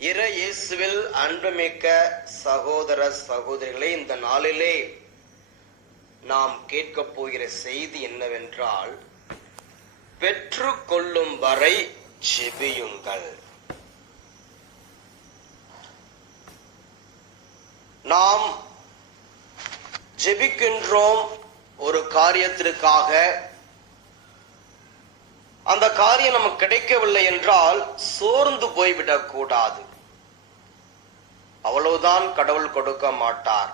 இற இயேசுவில் அன்புமிக்க சகோதர சகோதரிகளே இந்த நாளிலே நாம் கேட்கப் போகிற செய்தி என்னவென்றால் பெற்றுக்கொள்ளும் வரை ஜெபியுங்கள். நாம் ஜெபிக்கின்றோம் ஒரு காரியத்திற்காக. அந்த காரியம் நமக்கு கிடைக்கவில்லை என்றால் சோர்ந்து போய்விடக் கூடாது அவ்வளவுதான் கடவுள் கொடுக்க மாட்டார்.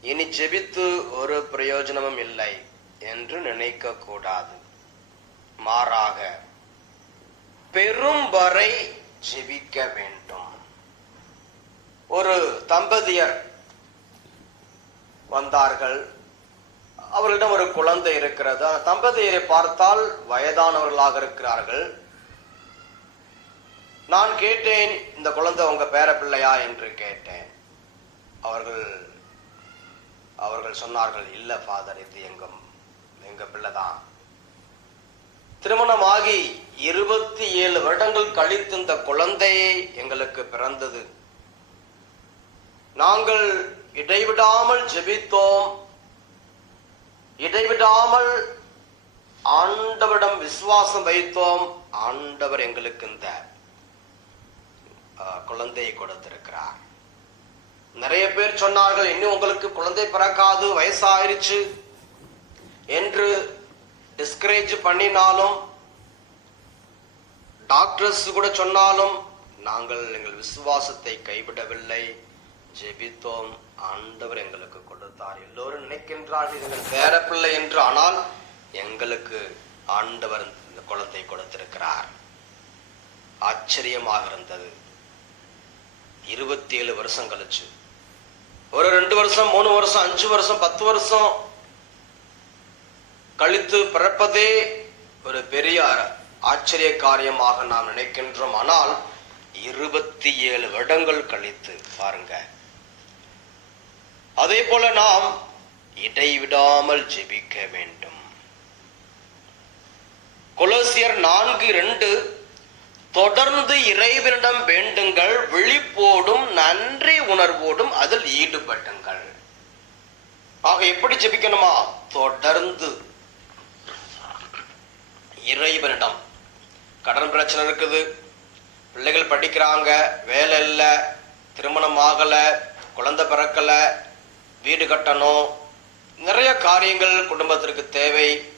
இனி ஜெபித்து ஒரு பிரயோஜனமும் இல்லை என்று நினைக்க கூடாது மாறாக பெரும் வரை ஜெபிக்க வேண்டும். ஒரு தம்பதியர் வந்தார்கள். அவர்களிடம் ஒரு குழந்தை இருக்கிறது. அந்த தம்பதியரை பார்த்தால் வயதானவர்களாக இருக்கிறார்கள். நான் கேட்டேன் இந்த குழந்தை உங்க பேர பிள்ளையா என்று கேட்டேன். அவர்கள் அவர்கள் சொன்னார்கள் இல்ல ஃபாதர் இது எங்கும் எங்க பிள்ளைதான் திருமணமாகி இருபத்தி ஏழு வருடங்கள் கழித்து இந்த குழந்தையை எங்களுக்கு பிறந்தது. நாங்கள் இடைவிடாமல் ஜெபித்தோம். இடைவிடாமல் ஆண்டவரிடம் விசுவாசம் வைத்தோம். ஆண்டவர் எங்களுக்கு இந்த குழந்தையை கொடுத்திருக்கிறார். நிறைய பேர் சொன்னார்கள் இன்னும் உங்களுக்கு குழந்தை பிறக்காது வயசாயிருச்சு என்று டிஸ்கரேஜ் பண்ணினாலும் டாக்டர்ஸ் கூட சொன்னாலும் நாங்கள் எங்கள் விசுவாசத்தை கைவிடவில்லை. ஜெபித்தோம். ஆண்டவர் எங்களுக்கு கொடுத்தார். எல்லோரும் நினைக்கின்றார்கள் எங்கள் பேர பிள்ளை என்று. ஆனால் எங்களுக்கு ஆண்டவர் இந்த குழந்தை கொடுத்திருக்கிறார். ஆச்சரியமாக இருந்தது. இருபத்தி ஏழு வருஷம் கழிச்சு. ஒரு ரெண்டு வருஷம் மூணு வருஷம் அஞ்சு வருஷம் பத்து வருஷம் கழித்து பிறப்பதே ஒரு பெரிய ஆச்சரிய காரியமாக நாம் நினைக்கின்றோம். ஆனால் இருபத்தி ஏழு வருடங்கள் கழித்து பாருங்க. அதே போல நாம் இடைவிடாமல் ஜெபிக்க வேண்டும். கொலோசியர் நான்கு ரெண்டு தொடர்ந்து இறைவனிடம் வேண்டுங்கள் விழிப்போடும் நன்றி உணர்வோடும் அதில் ஈடுபட்டுங்கள். ஆக எப்படி ஜெபிக்கணுமா? தொடர்ந்து. இறைவனிடம். கடன் பிரச்சனை இருக்குது. பிள்ளைகள் படிக்கிறாங்க வேலை இல்லை திருமணம் ஆகல குழந்தை பிறக்கல வீடு கட்டணும். நிறைய காரியங்கள் குடும்பத்திற்கு தேவை.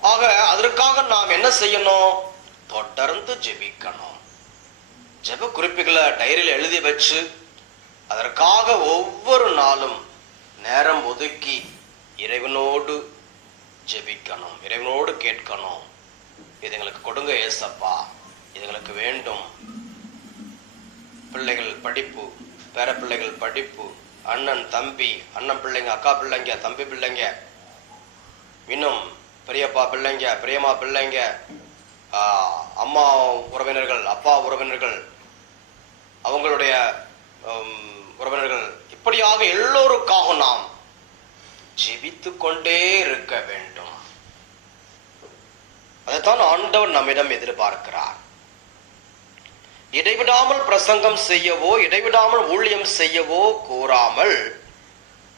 ஆக அதற்காக நாம் என்ன செய்யணும்? தொடர்ந்து ஜெபிக்கணும். ஜெப குறிப்புகளை டைரியில் எழுதி வச்சு அதற்காக ஒவ்வொரு நாளும் நேரம் ஒதுக்கி இறைவனோடு ஜெபிக்கணும். இறைவனோடு கேட்கணும். இது எங்களுக்கு கொடுங்க ஏசப்பா. இது எங்களுக்கு வேண்டும். பிள்ளைகள் படிப்பு பேர பிள்ளைகள் படிப்பு அண்ணன் தம்பி அண்ணன் பிள்ளைங்க அக்கா பிள்ளைங்க தம்பி பிள்ளைங்க இன்னும் பெரியப்பா பிள்ளைங்க பிரியமா பிள்ளைங்க அம்மா உறவினர்கள் அப்பா உறவினர்கள் அவங்களுடைய உம், உறவினர்கள் இப்படியாக எல்லோருக்காக நாம் ஜெபித்து கொண்டே இருக்க வேண்டும். அதைத்தான் ஆண்டவர் நம்மிடம் எதிர்பார்க்கிறார். இடைவிடாமல் பிரசங்கம் செய்யவோ இடைவிடாமல் ஊழியம் செய்யவோ கூறாமல்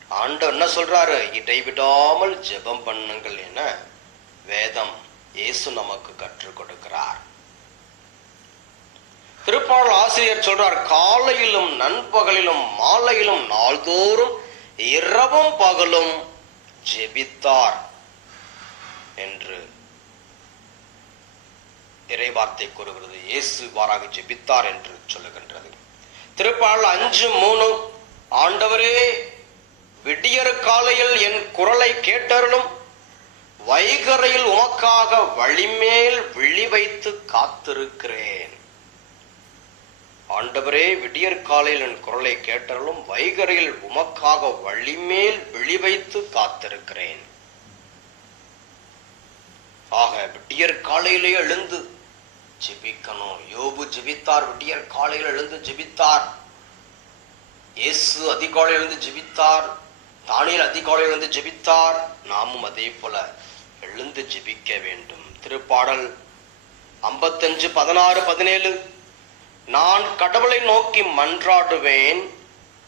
ஆண்டவர் என்ன சொல்றாரு? இடைவிடாமல் ஜெபம் பண்ணுங்கள் என இயேசு நமக்கு கற்றுக் கொடுக்கிறார். திருப்பாளர் ஆசிரியர் சொல்றார் காலையிலும் நண்பகலிலும் மாலையிலும் நாள்தோறும் இரவும் பகலும் ஜெபித்தார் என்று இறைவார்த்தை கூறுகிறது. இயேசு வாராக ஜெபித்தார் என்று சொல்லுகின்றது. திருப்பாள் அஞ்சு மூணு ஆண்டவரே விடியற் காலையில் என் குரலை கேட்டருளும் வைகரையில் உமக்காக வழிமேல் விழி வைத்து காத்திருக்கிறேன். ஆண்டவரே விடியற் காலையில் என் குரலை கேட்டாலும் வைகரையில் உமக்காக வழிமேல் விழி வைத்து காத்திருக்கிறேன். ஆக விடியற் காலையிலே எழுந்து ஜெபிக்கணும். யோபு ஜெபித்தார் விடியற் காலையில் எழுந்து ஜெபித்தார். இயேசு அதிகாலையில் எழுந்து ஜெபித்தார். தானியல் அதிகாலையில் எழுந்து ஜெபித்தார். நாமும் அதே போல எழுந்து ஜெபிக்க வேண்டும். திருப்பாடல் ஐம்பத்தஞ்சு பதினாறு பதினேழு. நான் கடவுளை நோக்கி மன்றாடுவேன்.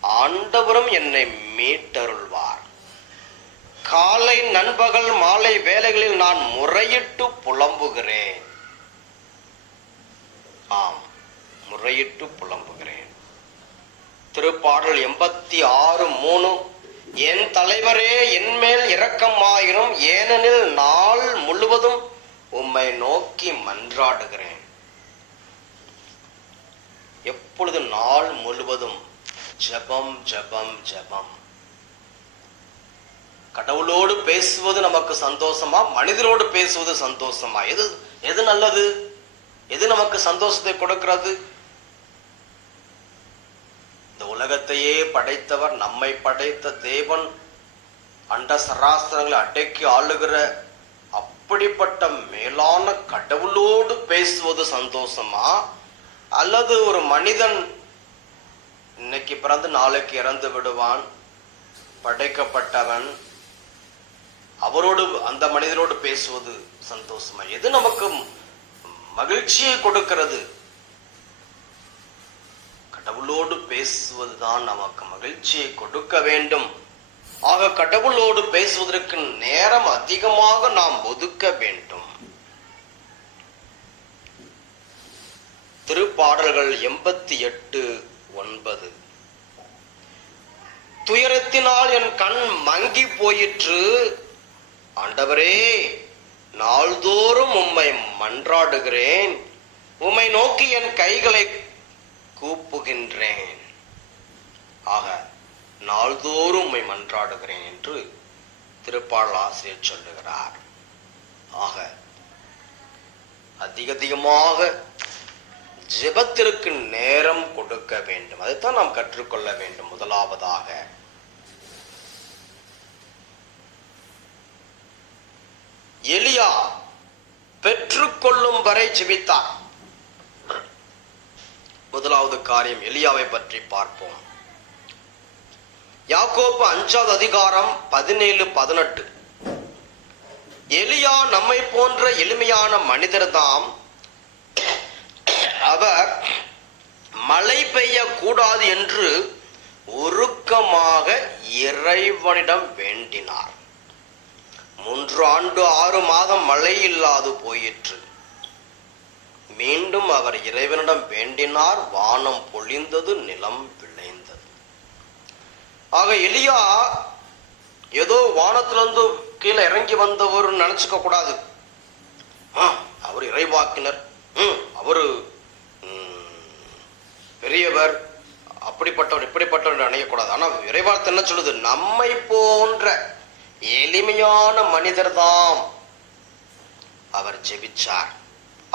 ஆண்டவரும் என்னை மீட்டருள்வார். காலை நண்பகல் மாலை வேளைகளில் நான் முறையிட்டு புலம்புகிறேன். ஆம் முறையிட்டு புலம்புகிறேன். திருப்பாடல் எண்பத்தி ஆறு மூணு. என் தலைவரே என் மேல் இரக்கமாயிரும் ஏனெனில் நாள் முழுவதும் உம்மை நோக்கி மன்றாடுகிறேன். எப்பொழுது நாள் முழுவதும் ஜெபம் ஜெபம் ஜெபம். கடவுளோடு பேசுவது நமக்கு சந்தோஷமா? மனிதரோடு பேசுவது சந்தோஷமா? எது எது நல்லது? எது நமக்கு சந்தோஷத்தை கொடுக்கிறது? உலகத்தையே படைத்தவர் நம்மை படைத்த தேவன் அண்ட சராஸ்திரங்களை அடக்கி ஆளுகிற அப்படிப்பட்ட மேலான கடவுளோடு பேசுவது சந்தோஷமா? அல்லது ஒரு மனிதன் இன்னைக்கு பிறந்து நாளைக்கு இறந்து விடுவான் படைக்கப்பட்டவன் அவரோடு அந்த மனிதரோடு பேசுவது சந்தோஷமா? எது நமக்கு மகிழ்ச்சியை கொடுக்கிறது? கடவுளோடு பேசுவதுதான் நமக்கு மகிழ்ச்சியை கொடுக்க வேண்டும். ஆக கடவுளோடு பேசுவதற்கு நேரம் அதிகமாக நாம் ஒதுக்க வேண்டும். திருப்பாடல்கள் எண்பத்தி எட்டு ஒன்பது. துயரத்தினால் என் கண் மங்கி போயிற்று. ஆண்டவரே நாள்தோறும் உம்மை மன்றாடுகிறேன். உம்மை நோக்கி என் கைகளை கூப்புகின்றேன். ஆக நாள்தோறும் உம்மை மன்றாடுகிறேன் என்று திருப்பாடல் ஆசிரியர் சொல்லுகிறார். ஆக அதிக அதிகமாக ஜெபத்திற்கு நேரம் கொடுக்க வேண்டும். அதைத்தான் நாம் கற்றுக்கொள்ள வேண்டும் முதலாவதாக. எலியா பெற்றுக்கொள்ளும் வரை ஜெபித்தார். முதலாவது காரியம் எலியாவை பற்றி பார்ப்போம். யாக்கோப்பு அஞ்சாவது அதிகாரம் பதினேழு பதினெட்டு. எலியா நம்மை போன்ற எளிமையான மனிதர்தாம். அவர் மழை பெய்ய கூடாது என்று உருக்கமாக இறைவனிடம் வேண்டினார். மூன்று ஆண்டு ஆறு மாதம் மழை இல்லாது போயிற்று. மீண்டும் அவர் இறைவனிடம் வேண்டினார் வானம் பொழிந்தது நிலம் விளைந்தது. ஆக எலியா ஏதோ வானத்திலிருந்து கீழே இறங்கி வந்தவர் நினைச்சுக்க கூடாது. அவர் இறைவாக்கினர். ம், அவரு பெரியவர் அப்படிப்பட்டவர் இப்படிப்பட்டவர் நினைக்கக்கூடாது ஆனா இறைவார்த்தை என்ன சொல்லுது? நம்மை போன்ற எளிமையான மனிதர்தாம் அவர் ஜெபிச்சார்.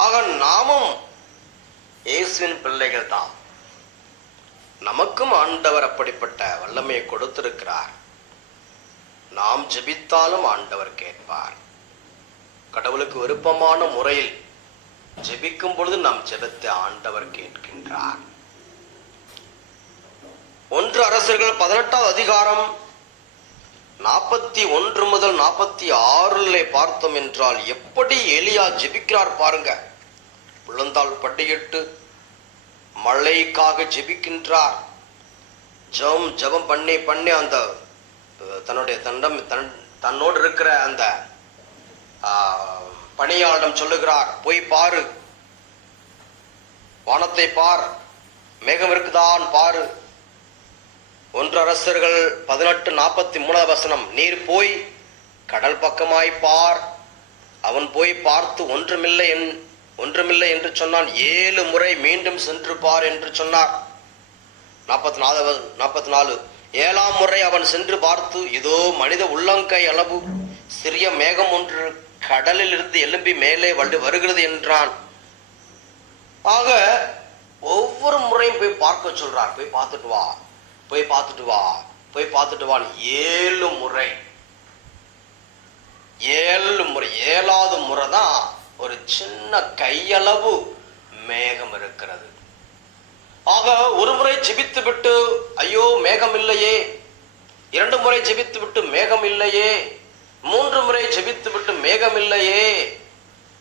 ஆக நாமும் இயேசுவின் பிள்ளைகள் தான் நமக்கும் ஆண்டவர் அப்படிப்பட்ட வல்லமையை கொடுத்திருக்கிறார். நாம் ஜெபித்தாலும் ஆண்டவர் கேட்பார். கடவுளுக்கு விருப்பமான முறையில் ஜெபிக்கும் பொழுது நாம் ஜெபத்தை ஆண்டவர் கேட்கின்றார். ஒன்று அரசர்கள் பதினெட்டாவது அதிகாரம் நாற்பத்தி ஒன்று முதல் நாற்பத்தி ஆறுல பார்த்தோம் என்றால் எப்படி எலியா ஜெபிக்கிறார் பாருங்க. விழுந்தால் பட்டியிட்டு. மழைக்காக ஜெபிக்கின்றார். ஜெபம் ஜெபம் பண்ணி பண்ணி அந்த தன்னுடைய தண்டம் தன் தன்னோடு இருக்கிற அந்த பணியாளிடம் பணியாளரிடம் சொல்லுகிறார் போய் பாரு. வானத்தை பார். மேகம் இருக்குதான் பாரு. ஒன்று அரசர்கள் பதினெட்டு நாற்பத்தி மூணாவது வசனம் நீர் போய் கடல் பக்கமாய் பார். அவன் போய் பார்த்து ஒன்றுமில்லை என் ஒன்றுமில்லை என்று சொன்னான். ஏழு முறை மீண்டும் சென்று பார் என்று சொன்னார். நாற்பத்தி நாலு நாற்பத்தி நாலு ஏழாம் முறை அவன் சென்று பார்த்து இதோ மனித உள்ளங்கை அளவு சிறிய மேகம் ஒன்று கடலில் இருந்து எழும்பி மேலே வந்து வருகிறது என்றான். ஆக ஒவ்வொரு முறையும் போய் பார்க்க சொல்றார். போய் பார்த்துட்டு வா போய் பார்த்துட்டு வா போய் பார்த்துட்டு வான்னு ஏழு முறை. ஏழு முறை ஏழாவது முறை தான் ஒரு சின்ன கையளவு மேகம் இருக்கிறது. ஆக ஒரு முறை ஜெபித்து விட்டு ஐயோ மேகம் இல்லையே இரண்டு முறை ஜெபித்து விட்டு மேகம் இல்லையே மூன்று முறை ஜெபித்து விட்டு மேகம் இல்லையே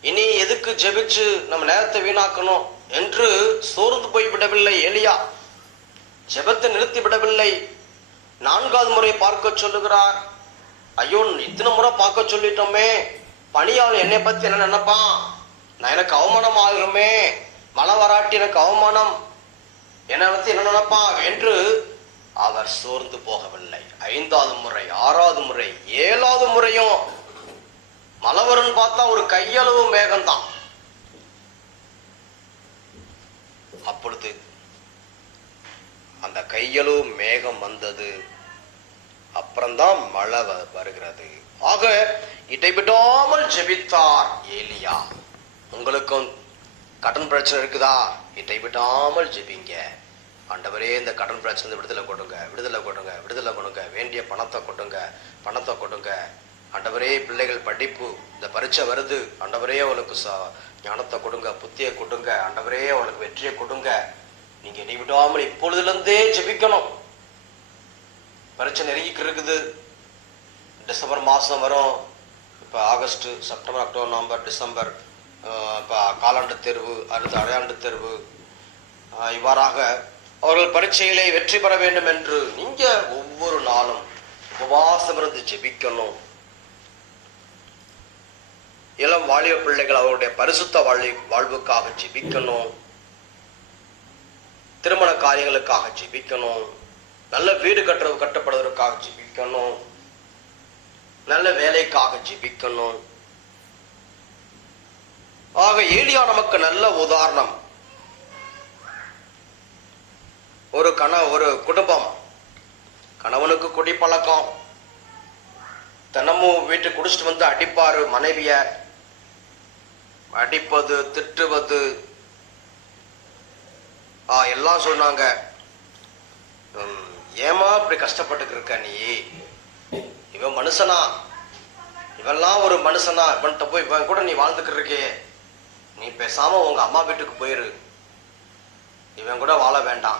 இனி எதுக்கு ஜெபிச்சு நம்ம நேரத்தை வீணாக்கணும் என்று சோர்ந்து போய் விடவில்லை எலியா. ஜெபத்தை நிறுத்தி விடவில்லை. நான்காவது முறை பார்க்க சொல்லுகிறார். ஐயோ இத்தனை முறை பார்க்க சொல்லிட்டோமே. பணியாளர் என்னை பத்தி என்ன நினைப்பான்? நான் எனக்கு அவமானம் ஆகுமே மழை வராட்டி எனக்கு அவமானம். என்னை பத்தி என்ன நினைப்பான் என்று அவர் சோர்ந்து போகவில்லை. ஐந்தாவது முறை ஆறாவது முறை ஏழாவது முறையும் மலவரன் வரும்னு பார்த்தா ஒரு கையளவு மேகம்தான். அப்பொழுது அந்த கையளவு மேகம் வந்தது. அப்புறம்தான் மழை வ- வருகிறது. ஆக இடைவிடாமல் ஜெபித்தார் ஏலியா. உங்களுக்கும் கடன் பிரச்சனை இருக்குதா? இடைவிடாமல் ஜெபிங்க. ஆண்டவரே இந்த கடன் பிரச்சனை விடுதலை கொடுங்க விடுதலை கொடுங்க விடுதலை கொடுங்க. வேண்டிய பணத்தை கொடுங்க பணத்தை கொடுங்க. ஆண்டவரே பிள்ளைகள் படிப்பு இந்த பரீட்சை வருது. ஆண்டவரே அவளுக்கு ச- ஞானத்தை கொடுங்க புத்தியை கொடுங்க. ஆண்டவரே அவளுக்கு வெற்றியை கொடுங்க. நீங்க இடைவிடாமல் இப்பொழுதுலேருந்தே ஜெபிக்கணும். பரீட்சை நெருங்கிக்கு இருக்குது. டிசம்பர் மாதம் வரும். இப்போ August September October November December இப்போ காலாண்டு தேர்வு அடுத்து அரையாண்டு தேர்வு. இவ்வாறாக அவர்கள் பரீட்சையிலே வெற்றி பெற வேண்டும் என்று நீங்கள் ஒவ்வொரு நாளும் உபவாசம் இருந்து ஜெபிக்கணும். இளம் வாலிப பிள்ளைகள் அவருடைய பரிசுத்த வாழ்வி வாழ்வுக்காக ஜெபிக்கணும். திருமண காரியங்களுக்காக ஜெபிக்கணும். நல்ல வீடு கட்டுறது கட்டப்படுவதற்காக ஜெபிக்கணும். நல்ல வேலைக்காக ஜிபிக்கணும். ஆக ஏலியா நமக்கு நல்ல உதாரணம். ஒரு கண ஒரு குடும்பம். கணவனுக்கு குடிப்பழக்கம். தினமும் வீட்டு குடிச்சிட்டு வந்து அடிப்பாரு மனைவிய. அடிப்பது திட்டுவது. ஆ எல்லாம் சொன்னாங்க. "ம், ஏம்மா இப்படி கஷ்டப்பட்டுக்கு இருக்க நீ? இவன் மனுஷனா? இவெல்லாம் ஒரு மனுஷனா? இவன்கிட்ட போய் இவன் கூட நீ வாழ்ந்துக்கிட்டு இருக்கே நீ பேசாம உங்க அம்மா வீட்டுக்கு போயிரு. இவன் கூட வாழ வேண்டாம்.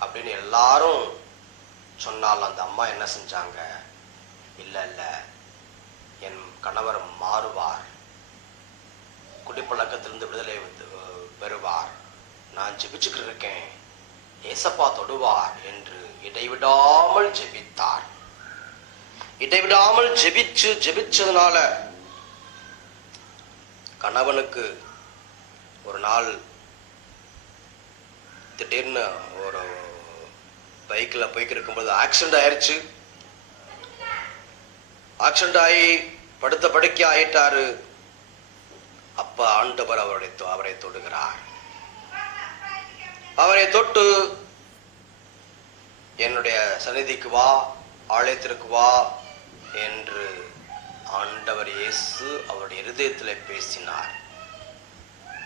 அப்படின்னு எல்லாரும் சொன்னால் அந்த அம்மா என்ன செஞ்சாங்க? இல்ல இல்ல. என் கணவர் மாறுவார். குடிப்பழக்கத்திலிருந்து விடுதலை வந்து, பெறுவார். நான் ஜெபிச்சுக்கிட்டு இருக்கேன் ஏசப்பா தொடுவார் என்று இடைவிடாமல் ஜெபித்தார். இடைவிடாமல் ஜெபிச்சு ஜெபிச்சதுனால கணவனுக்கு ஒரு நாள் திடீர்னு ஒரு பைக்கில் போய்க்கு இருக்கும்போது ஆக்சிடென்ட் ஆயிடுச்சு ஆக்சிடென்ட் ஆகி படுத்த படுக்க ஆயிட்டாரு. அப்ப ஆண்டவர் அவரை தொ- அவரை தொடுகிறார். அவரை தொட்டு என்னுடைய சந்நிதிக்கு வா ஆலயத்திற்கு வா என்று ஆண்டவர் இயேசு அவருடைய இருதயத்தில் பேசினார்.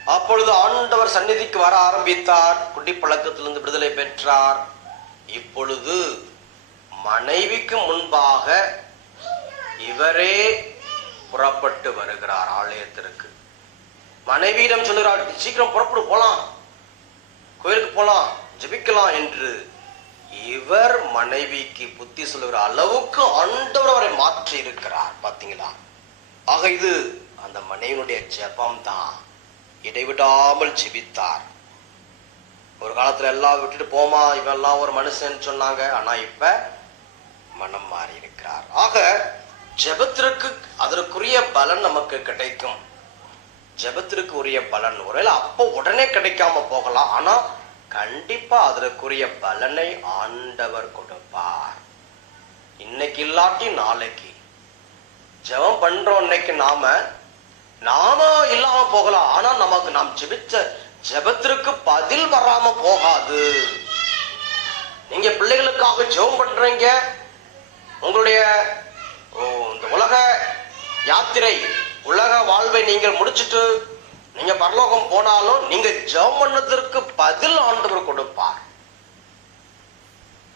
அப்பொழுது ஆண்டவர் சந்நிதிக்கு வர ஆரம்பித்தார். குட்டி பழக்கத்திலிருந்து விடுதலை பெற்றார். இப்பொழுது மனைவிக்கு முன்பாக இவரே புறப்பட்டு வருகிறார் ஆலயத்திற்கு. மனைவியிடம் சொல்லுகிறார் சீக்கிரம் புறப்பட்டு போலாம். கோயிலுக்கு போலாம் ஜெபிக்கலாம் என்று இவர் மனைவிக்கு புத்தி சொல்லுகிற அளவுக்கு ஆண்டவர் அவரை மாற்றி இருக்கிறார் பாத்தீங்களா? ஆக இது அந்த மனைவியுடைய ஜெபம் தான் இடைவிடாமல் ஜெபித்தார். ஒரு காலத்துல எல்லாம் விட்டுட்டு போமா இவெல்லாம் ஒரு மனுஷன் சொன்னாங்க. ஆனா இப்ப மனம் மாறி இருக்கிறார். ஆக ஜெபத்திற்கு அதற்குரிய பலன் நமக்கு கிடைக்கும். ஜெபத்திற்கு உரிய பலன். ஒருவேளை அப்போ உடனே கிடைக்காம போகலாம். ஆனா கண்டிப்பா அதற்குரிய பலனை ஆண்டவர் கொடுப்பார். இன்னைக்கு இல்லாட்டி நாளைக்கு. ஜெபம் பண்றோம் இன்னைக்கு நாம. நாம இல்லாம போகலாம். ஆனா நமக்கு நாம் ஜெபிச்ச ஜெபத்திற்கு பதில் வராம போகாது. நீங்க பிள்ளைகளுக்காக ஜெபம் பண்றீங்க. உங்களுடைய ஓ, இந்த உலக யாத்திரை உலக வாழ்வை நீங்கள் முடிச்சிட்டு நீங்க பரலோகம் போனாலும் நீங்க ஜெபம் பண்ணதற்கு பதில் ஆண்டவர் கொடுப்பார்.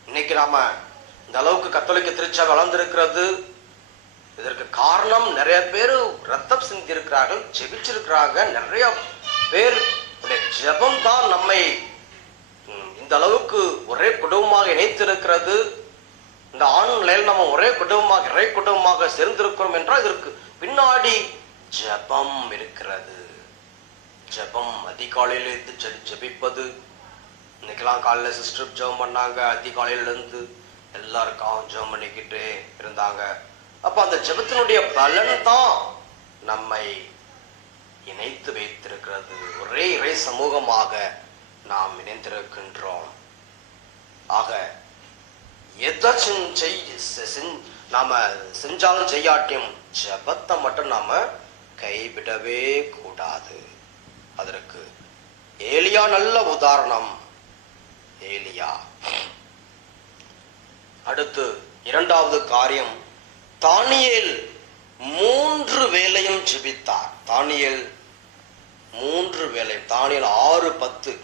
இன்னைக்கு நாம இந்த அளவுக்கு கத்தோலிக்க திருச்சா வளர்ந்திருக்கிறது. இதற்கு காரணம் நிறைய பேர் ரத்தம் சிந்திருக்கிறார்கள் ஜெபிச்சிருக்கிறாங்க. நிறைய பேர் ஜெபம் தான் நம்மை இந்த அளவுக்கு ஒரே குடும்பமாக இணைத்திருக்கிறது. இந்த ஆன்லைன் நம்ம ஒரே குடும்பமாக இறை குடும்பமாக சேர்ந்திருக்கிறோம் என்றால் இதற்கு பின்னாடி ஜெபம் இருக்கிறது. ஜெபம் அதிகாலையில இருந்து ஜெ- ஜெபிப்பது. இன்னைக்கெல்லாம் காலையில் சிஸ்டர் ஜெபம் பண்ணாங்க. அதிகாலையில இருந்து எல்லாருக்கும் ஜெபம் பண்ணிக்கிட்டே இருந்தாங்க. அப்ப அந்த ஜெபத்தினுடைய பலன் தான் நம்மை இணைத்து வைத்திருக்கிறது. ஒரே இறை சமூகமாக நாம் இணைந்திருக்கின்றோம். ஆக எதாச்சும் செய் செ- நாம செஞ்சாலும் செய்யாட்டியும் ஜெபத்தை மட்டும் நாம கைவிடவே கூடாது. அதற்கு ஏலியா நல்ல உதாரணம். ஏலியா. அடுத்து இரண்டாவது காரியம் தானியல் மூன்று வேலையும் ஜெபித்தார். தானியல் மூன்று வேலை தானியல் ஆறு பத்து.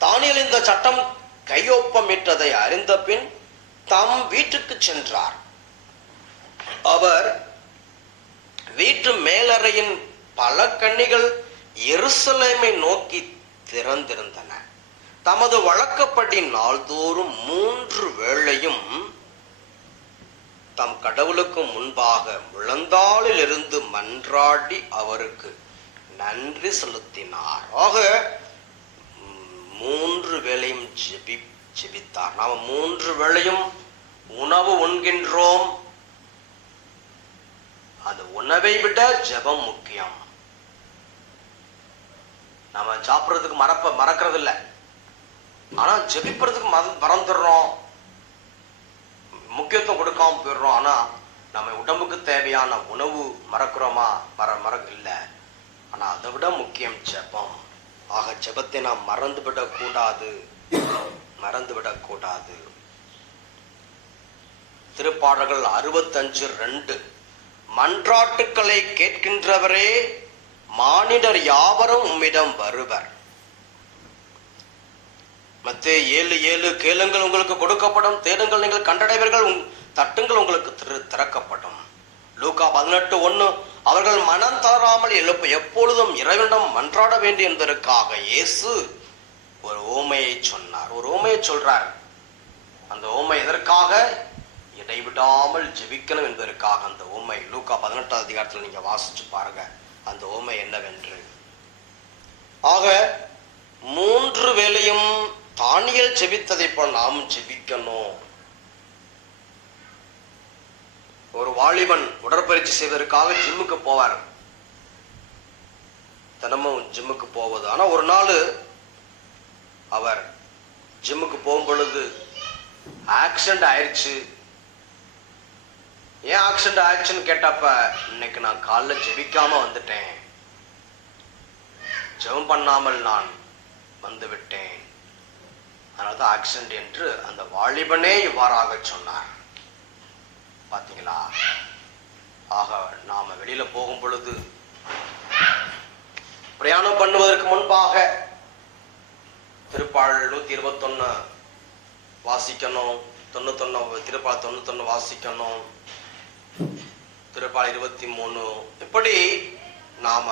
தானியல் இந்த சட்டம் கையொப்பமிட்டதை அறிந்த பின் தம் வீட்டுக்கு சென்றார். அவர் வீட்டு மேலறையின் பல கண்ணிகள் எருசலேமை நோக்கி திறந்திருந்தன. தமது வழக்கப்படி நாள்தோறும் மூன்று வேளையும் தம் கடவுளுக்கு முன்பாக முழந்தாளில் இருந்து மன்றாடி அவருக்கு நன்றி செலுத்தினார். ஆக மூன்று வேளையும் ஜெபி ஜெபித்தார். நாம் மூன்று வேளையும் உணவு உண்கின்றோம். அந்த உணவை விட ஜெபம் முக்கியம். நம்ம சாப்பிட்றதுக்கு மறப்ப மறக்கிறது இல்லை ஆனால் ஜெபிக்கிறதுக்கு மற- மறந்துடுறோம். முக்கியத்துவம் கொடுக்காம போயிடுறோம். ஆனால் நம்ம உடம்புக்கு தேவையான உணவு மறக்கிறோமா? மற மறக்க இல்லை. ஆனால் அதை விட முக்கியம் ஜெபம். ஆக ஜெபத்தை நாம் மறந்து விடக்கூடாது மறந்து விடக்கூடாது திருப்பாடல்கள் அறுபத்தஞ்சு ரெண்டு. மன்றாட்டுக்களை கேட்கின்றவரே மானிடர் யாவரும் உம்மிடம் வருவர். மத்திய ஏழு ஏழு கேளுங்கள் உங்களுக்கு கொடுக்கப்படும் தேடுங்கள் நீங்கள் கண்டடைவீர்கள் உங்- தட்டுங்கள் உங்களுக்கு திரு திறக்கப்படும். லூகா பதினெட்டு ஒண்ணு அவர்கள் மனம் தளராமல் எழுப்ப எப்பொழுதும் இறைவனிடம் மன்றாட வேண்டும் என்பதற்காக இயேசு ஒரு ஓமையை சொன்னார். ஒரு ஓமையை சொல்றார். அந்த ஓமை எதற்காக? இடைவிடாமல் ஜெபிக்கணும் என்பதற்காக அந்த ஓமை. லூக்கா பதினெட்டாம் அதிகாரத்தில் நீங்க வாசிச்சு பாருங்க. அந்த ஓமை என்னவென்று? ஆக மூன்று வேளையும் தானியல் செபித்ததை போல் நாம் செபிக்கணும். ஒரு வாலிபன் உடற்பயிற்சி செய்வதற்காக ஜிம்முக்கு போவார். தினமும் ஜிம்முக்கு போவது. ஆனா ஒரு நாள் அவர் ஜிம்முக்கு போகும் பொழுது ஆக்சிடென்ட் ஆயிடுச்சு ஏன் ஆக்சிடென்ட் ஆயிடுச்சுன்னு கேட்டப்ப இன்னைக்கு நான் காலில் ஜெபிக்காம வந்துட்டேன். ஜெபம் பண்ணாமல் நான் வந்து விட்டேன். அதனால்தான் ஆக்சிடென்ட் என்று அந்த வாலிபனே இவ்வாறாக சொன்னார். பாத்தீங்களா? ஆக நாம வெளியில போகும் பொழுது பிரயாணம் பண்ணுவதற்கு முன்பாக திருப்பாள் நூத்தி இருபத்தொன்னு வாசிக்கணும் தொண்ணூத்தொன்னு திருப்பாள் தொண்ணூத்தொன்னு வாசிக்கணும். திருப்பாள் இருபத்தி மூணு. இப்படி நாம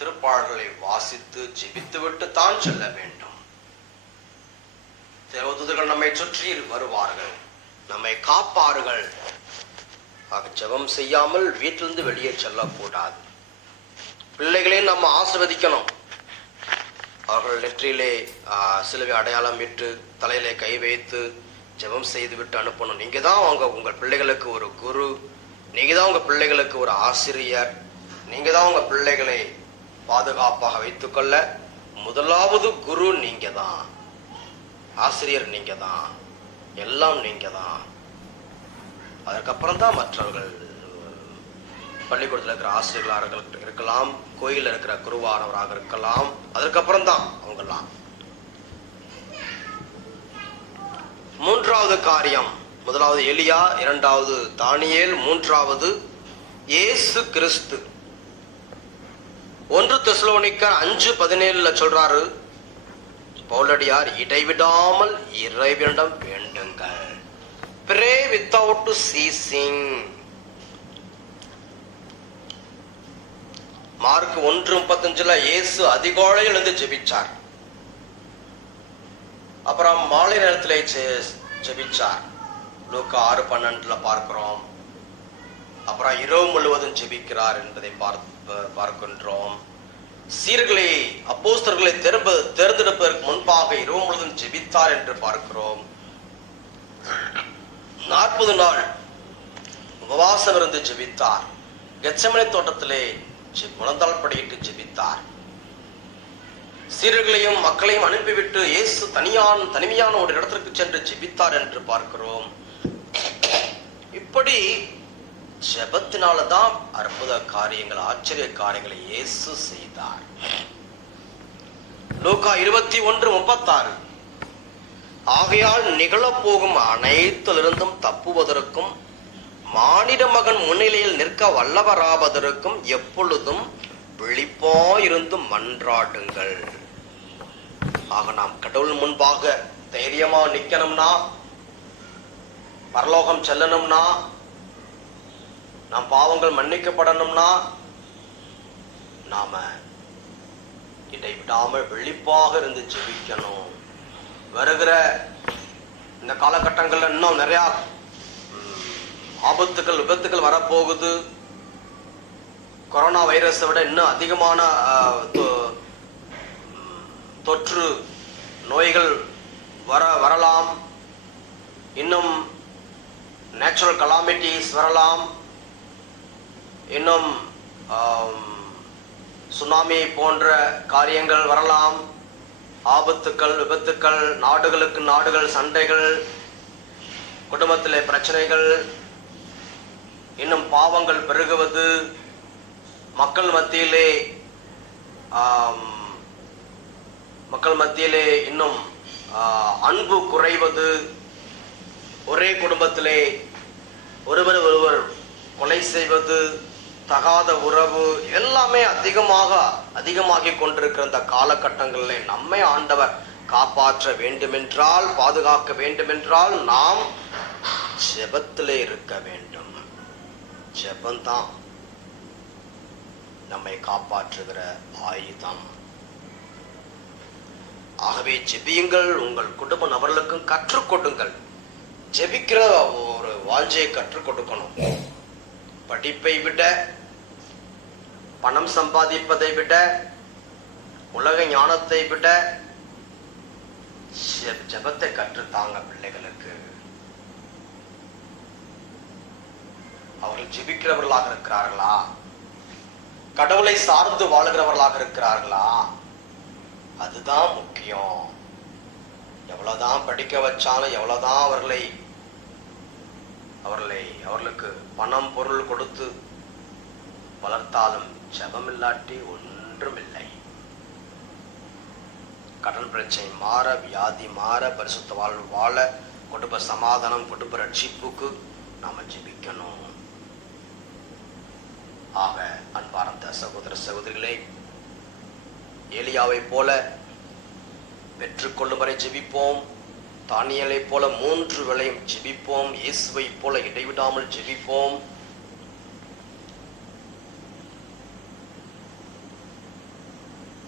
திருப்பாள்களை வாசித்து ஜெபித்து விட்டு தான் செல்ல வேண்டும். தேவதூதர்கள் நம்மை சுற்றி வருவார்கள். நம்மை காப்பார்கள் ஆக ஜெபம் செய்யாமல் வீட்டிலிருந்து வெளியே செல்லக்கூடாது. பிள்ளைகளையும் நம்ம ஆசிர்வதிக்கணும். அவர்கள் நெற்றியிலே ஆஹ், சிலுவை அடையாளம் விட்டு தலையிலே கை வைத்து ஜெபம் செய்து விட்டு அனுப்பணும். நீங்க தான் அவங்க உங்கள் பிள்ளைகளுக்கு ஒரு குரு. நீங்க தான் உங்க பிள்ளைகளுக்கு ஒரு ஆசிரியர். நீங்க தான் உங்க பிள்ளைகளை பாதுகாப்பாக வைத்துக்கொள்ள முதலாவது குரு நீங்க தான் ஆசிரியர் நீங்க தான் எல்லாம் நீங்க தான் அதற்கப்புறம் தான் மற்றவர்கள் பள்ளிக்கூடத்தில் இருக்கிற ஆசிரியர்களாக இருக்கலாம் கோயிலில் இருக்கிற குருவானவராக இருக்கலாம் அதற்கப்புறம் தான் அவங்கெல்லாம். மூன்றாவது காரியம் முதலாவது எலியா இரண்டாவது தானியேல் மூன்றாவது ஏசு கிறிஸ்து. ஒன்று தெசலோனிக்கர் அஞ்சு பதினேழுல சொல்றாரு பவுலடியார் இடைவிடாமல் இறைவனிடம் வேண்டுங்கள். ப்ரே வித்தவுட் சீசிங் மார்க் ஒன்று முப்பத்தஞ்சுல இயேசு அதிகாலையில் இருந்து ஜெபிச்சார். அப்புறம் மாலை நேரத்திலே ஜெபிச்சார். லூக்கா ஆறு பன்னெண்டுல பார்க்கிறோம். அப்புறம் இரவு முழுவதும் ஜெபிக்கிறார் என்பதை பார்த்து பார்க்கின்றோம். சீர்களை அப்போஸ்தர்களை திரும்ப தேர்ந்தெடுப்பதற்கு முன்பாக இரவு முழுவதும் ஜெபித்தார் என்று பார்க்கிறோம். நாற்பது நாள் உபவாசம் இருந்து ஜெபித்தார். கெச்சமனை தோட்டத்திலே ஜெ- முழந்தாள் படியிட்டு ஜெபித்தார். சீரர்களையும் மக்களையும் அனுப்பிவிட்டு இயேசு தனியான் தனிமையான ஒரு இடத்திற்கு சென்று ஜெபித்தார் என்று பார்க்கிறோம். இப்படி ஜபத்தினாலதான் அற்புத காரியங்கள் ஆச்சரிய காரியங்களை இயேசு செய்தார். லூக்கா இருபத்தி ஒன்று முப்பத்தாறு. ஆகையால் நிகழப்போகும் அனைத்திலிருந்தும் தப்புவதற்கும் மானிட மகன் முன்னிலையில் நிற்க வல்லவராவதற்கும் எப்பொழுதும் விழிப்பாயிருந்து மன்றாடுங்கள். ஆக நாம் கடவுள் முன்பாக தைரியமா நிக்கணும்னா பரலோகம் செல்லணும்னா நம் பாவங்கள் மன்னிக்கப்படணும்னா நாம இடைவிடாமல் வெளிப்பாக இருந்து ஜெபிக்கணும். வருகிற இந்த காலகட்டங்கள்ல இன்னும் நிறைய ஆபத்துகள் விபத்துகள் வரப்போகுது. கொரோனா வைரஸை விட இன்னும் அதிகமான தொற்று நோய்கள் வர வரலாம். இன்னும் நேச்சுரல் கலாமிட்டிஸ் வரலாம். இன்னும் சுனாமி போன்ற காரியங்கள் வரலாம். ஆபத்துக்கள் விபத்துக்கள் நாடுகளுக்கு நாடுகள் சண்டைகள் குடும்பத்தில் பிரச்சனைகள் இன்னும் பாவங்கள் பெருகுவது மக்கள் மத்தியிலே மக்கள் மத்தியிலே இன்னும் அன்பு குறைவது ஒரே குடும்பத்திலே ஒருவர் ஒருவர் கொலை செய்வது தகாத உறவு எல்லாமே அதிகமாக அதிகமாகி கொண்டிருக்கிற இந்த காலகட்டங்களில் நம்மை ஆண்டவர் காப்பாற்ற வேண்டுமென்றால் பாதுகாக்க வேண்டுமென்றால் நாம் ஜெபத்திலே இருக்க வேண்டும். ஜெபந்தான் நம்மை காப்பாற்றுகிற ஆயுதம். ஆகவே ஜெபியுங்கள் உங்கள் குடும்ப நபர்களுக்கும் கற்றுக்கொடுங்கள் ஜெபிக்கிற வாழ்க்கையை கற்றுக் கொடுக்கணும். படிப்பை விட பணம் சம்பாதிப்பதை விட உலக ஞானத்தை விட ஜபத்தை ஜெபத்தை கற்றுத்தாங்க பிள்ளைகளுக்கு. அவர்கள் ஜெபிக்கிறவர்களாக இருக்கிறார்களா? கடவுளை சார்ந்து வாழ்கிறவர்களாக இருக்கிறார்களா? அதுதான் முக்கியம். எவ்வளவுதான் படிக்க வச்சாலும் எவ்வளவுதான் அவர்களை அவர்களை அவர்களுக்கு பணம் பொருள் கொடுத்து வளர்த்தாலும் ஜெபமில்லாட்டி ஒன்றுமில்லை. கடன் பிரச்சனை மாற வியாதி மாற பரிசுத்த வாழ்வு வாழ குடும்ப சமாதானம் குடும்ப ரட்சிப்புக்கு நாம ஜெபிக்கணும். ஆக அன்பார்ந்த சகோதர சகோதரிகளே ஏலியாவை போல பெற்றுக்கொள்ளும் வரை ஜெபிப்போம். தானியலை போல மூன்று வேளையும் ஜெபிப்போம் இயேசுவை போல இடைவிடாமல் ஜெபிப்போம்.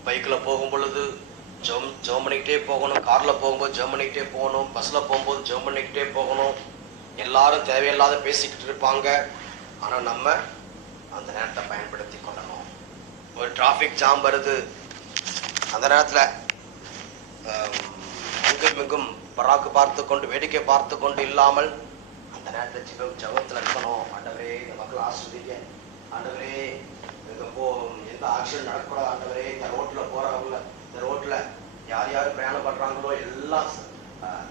பைக்கில் போகும் பொழுது ஜம் ஜெபம் பண்ணிக்கிட்டே போகணும் காரில் போகும்போது ஜெபம் பண்ணிக்கிட்டே போகணும் பஸ்ஸில் போகும்போது ஜெபம் பண்ணிக்கிட்டே போகணும். எல்லாரும் தேவையில்லாத பேசிக்கிட்டு இருப்பாங்க. ஆனால் நம்ம அந்த நேரத்தை பயன்படுத்தி கொள்ளணும். ஒரு டிராஃபிக் ஜாம் வருது. அந்த நேரத்தில் அங்கும் இங்கும் பராக்கு பார்த்து கொண்டு வேடிக்கை பார்த்து கொண்டு இல்லாமல் அந்த நேரத்தில் ஜெபம் ஜபத்தில் இருக்கணும். ஆண்டவரே இந்த மக்கள் ஆஸ்வதிக்க ஆண்டவரே இங்க போ எந்த ஆக்சிடென்ட் நடக்கக்கூடாது. ஆண்டவரே இந்த ரோட்டில் போகிறவங்கள இந்த ரோட்டில் யார் யார் பிரயாணம் பண்ணுறாங்களோ எல்லாம்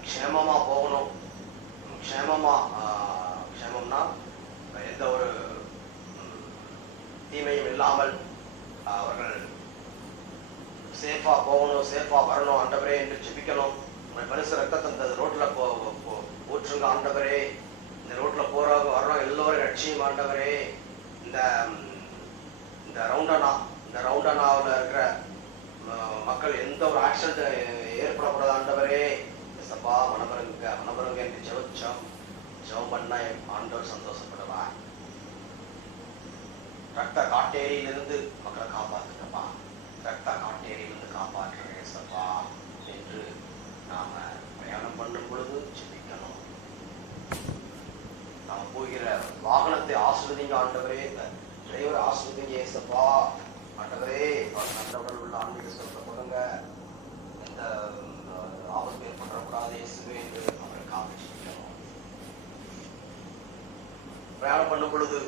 க்ஷேமமாக போகணும். க்ஷேமமாக க்ஷேமம்னா எந்த ஒரு தீமையும் இல்லாமல் அவர்கள் சேஃபாக போகணும் சேஃபாக வரணும். ஆண்டவரே என்று ஜெபிக்கணும். உங்கள் ரத்தத்தை இந்த ரோட்ல போ ஊற்றுங்க ஆண்டவரே. இந்த ரோட்ல போறவங்க வர்றவங்க எல்லோரும் ரட்சியும் ஆண்டவரே. இந்த இந்த ரவுண்டனா இந்த ரவுண்டனாவில் இருக்கிற மக்கள் எந்த ஒரு ஆக்சிடென்ட் ஏற்படக்கூடாது ஆண்டவரே. சப்பா மனபரங்க மனபரங்க என்று ஜெபிச்சோம் ஜெபம் பண்ண ஆண்டவர் சந்தோஷப்படுவார். ரத்த காட்டேரியிலிருந்து மக்களை காப்பாத்துங்கப்பா. ரத்த காட்டேரியிலிருந்து காப்பாற்றுறேன் சப்பா நாம பிரயாணம் பண்ணும் பொழுது சிந்திக்கணும். நாம் போகிற வாகனத்தை ஆசீர்வதிக்கணும் ஆண்டவரே. டிரைவர் ஆஸ்வதிங்க ஏசப்பா. ஆண்டவரே அவர் நல்ல உடல் உள்ள ஆன்மீக சொல்ல கொடுங்க. எந்த ஆபத்து ஏற்படக்கூடாது இயேசுவே என்று அவரை காமிச்சிருக்கணும் பிரயாணம் பண்ணும் பொழுது